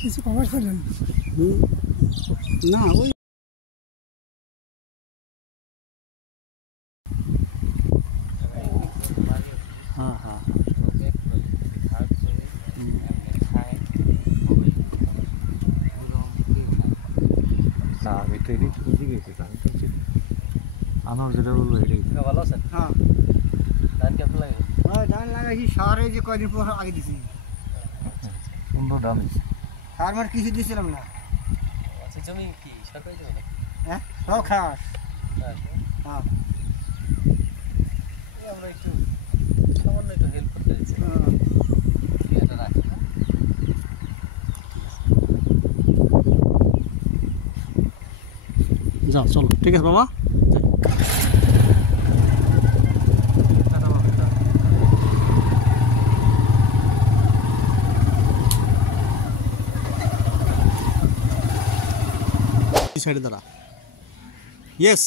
কিছু খবর ছিলেন না ওই হ্যাঁ হ্যাঁ আমার যেটা বলবো এটাই ভালো আছেন। হ্যাঁ ধান কেমন লাগে? ধান লাগাইছি সারে যে কয়দিন পর আগে দিছি সুন্দর ধান হয়েছে। সার মার কিছু দিয়েছিলাম না। আচ্ছা জমি কি সরকারি জমি? হ্যাঁ সব খাস। হ্যাঁ আমরা একটু সামান্য একটু হেল্প করতে দিচ্ছি এটা রাখি না। যাও চলো ঠিক আছে বাবা। সাইডে দাঁড়া। ইয়েস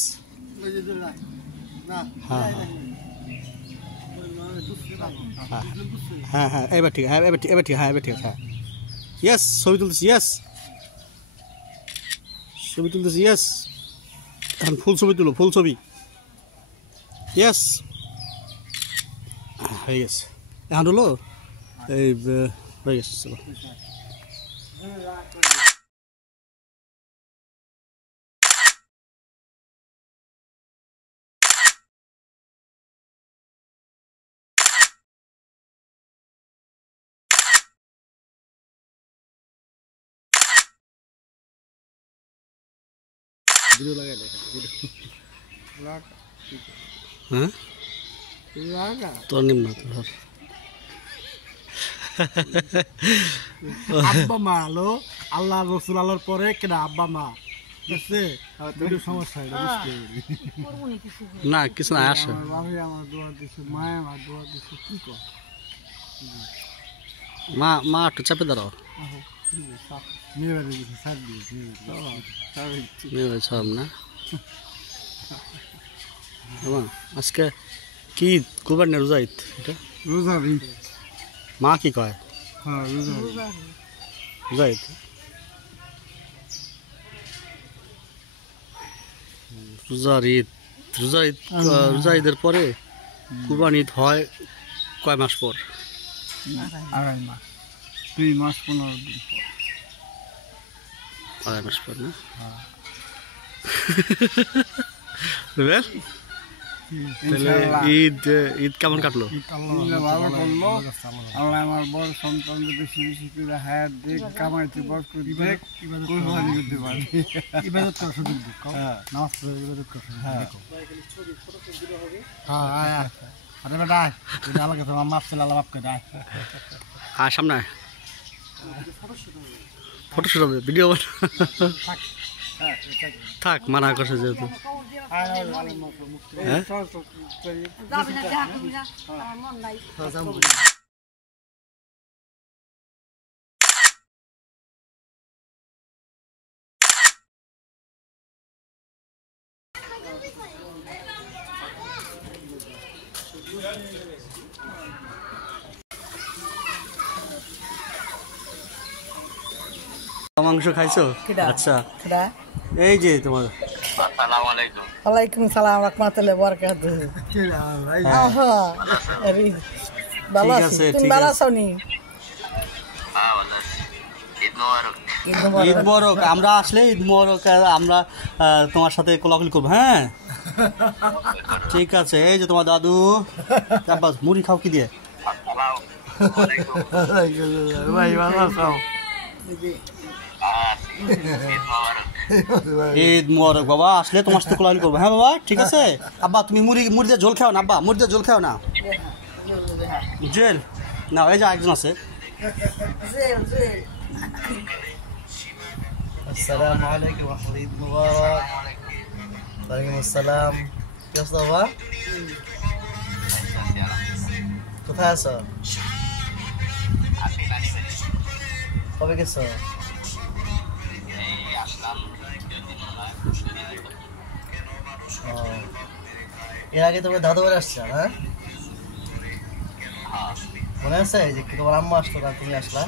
হ্যাঁ হ্যাঁ হ্যাঁ এবার ঠিক হ্যাঁ এবার ঠিক এবার ঠিক হ্যাঁ এবার ঠিক হ্যাঁ ইয়েস ছবি তুলতেছি ইয়েস ছবি তুলতেছি ইয়েস এখন ফুল ছবি তুলো ফুল ছবি ইয়েস হয়ে গেছে এখন হলো এই হয়ে গেছে চলো। ভিডিও লাগাই হ্যাঁ তোর নিম না তোর আব্বা মা আলো আল্লাহ রসুল আল্লাহর পরে কেনা আব্বা মা বুঝছে সমস্যা না কিছু না আসে বাবা আমার দোয়া দিচ্ছে মায় আমার দোয়া দিচ্ছে কি কর মা মা একটু চাপে দাঁড়াও সব না আজকে কি কুরবানি না রোজা ঈদ এটা রোজা ঈদ মা কি কয়? হ্যাঁ রোজা ঈদ রোজা ঈদের পরে কুরবানি ঈদ হয় কয় মাস পর? আড়াই মাস 2 মাস 15 দিন আড়াই মাস পর না? ঈদ কেমন কাটলো? ভালো করলো আল্লাহ আমার বড় সন্তান বেশি বেশি করে হায়াত দেখ কামাইতে বরকত দেখ কুরবানি করতে পারি ইবাদত করার সুযোগ দেখ নামাজ পড়ে ইবাদত করার সুযোগ হ্যাঁ হ্যাঁ আরে বেটা এটা আলাদা তো মাফ ছিল আল্লাহ মাফ করে দেয় আর সামনে ফটোশুট হবে ভিডিও থাক মানা করছে যেহেতু মাংস খাইছো? আচ্ছা এই যে তোমার আসসালামু আলাইকুম ওয়ালাইকুম সালাম রাহমাতুল্লাহি ওয়া বারাকাতুহু ভালো আছি তুমি ভালো আছো নি? হ্যাঁ ভালো আছি ঈদ মোবারক আমরা আসলে ঈদ মোবারক আমরা তোমার সাথে কোলাকুলি করবো হ্যাঁ ঠিক আছে এই যে তোমার দাদু আব্বাস মুড়ি খাও কি দিয়ে ভাই ভালো আছো ঈদ মোবারক বাবা আসলে তোমার সাথে কোলাকুলি করবো হ্যাঁ বাবা ঠিক আছে আব্বা তুমি মুড়ি দিয়ে ঝোল খাও না আব্বা মুড়ি দিয়ে ঝোল খাও না জেল না এই যে একজন আছে আসসালামু আলাইকুম ওয়া রাহমাতুল্লাহি মুবারক ওয়ালাইকুম আসসালাম কি অবস্থা বাবা কোথায় আছো কবে গেছো এর আগে তোমার দাদু বাড়ি আসছো হ্যাঁ মনে আছে যে তোমার আম্মা আসতো না তুমি আসলা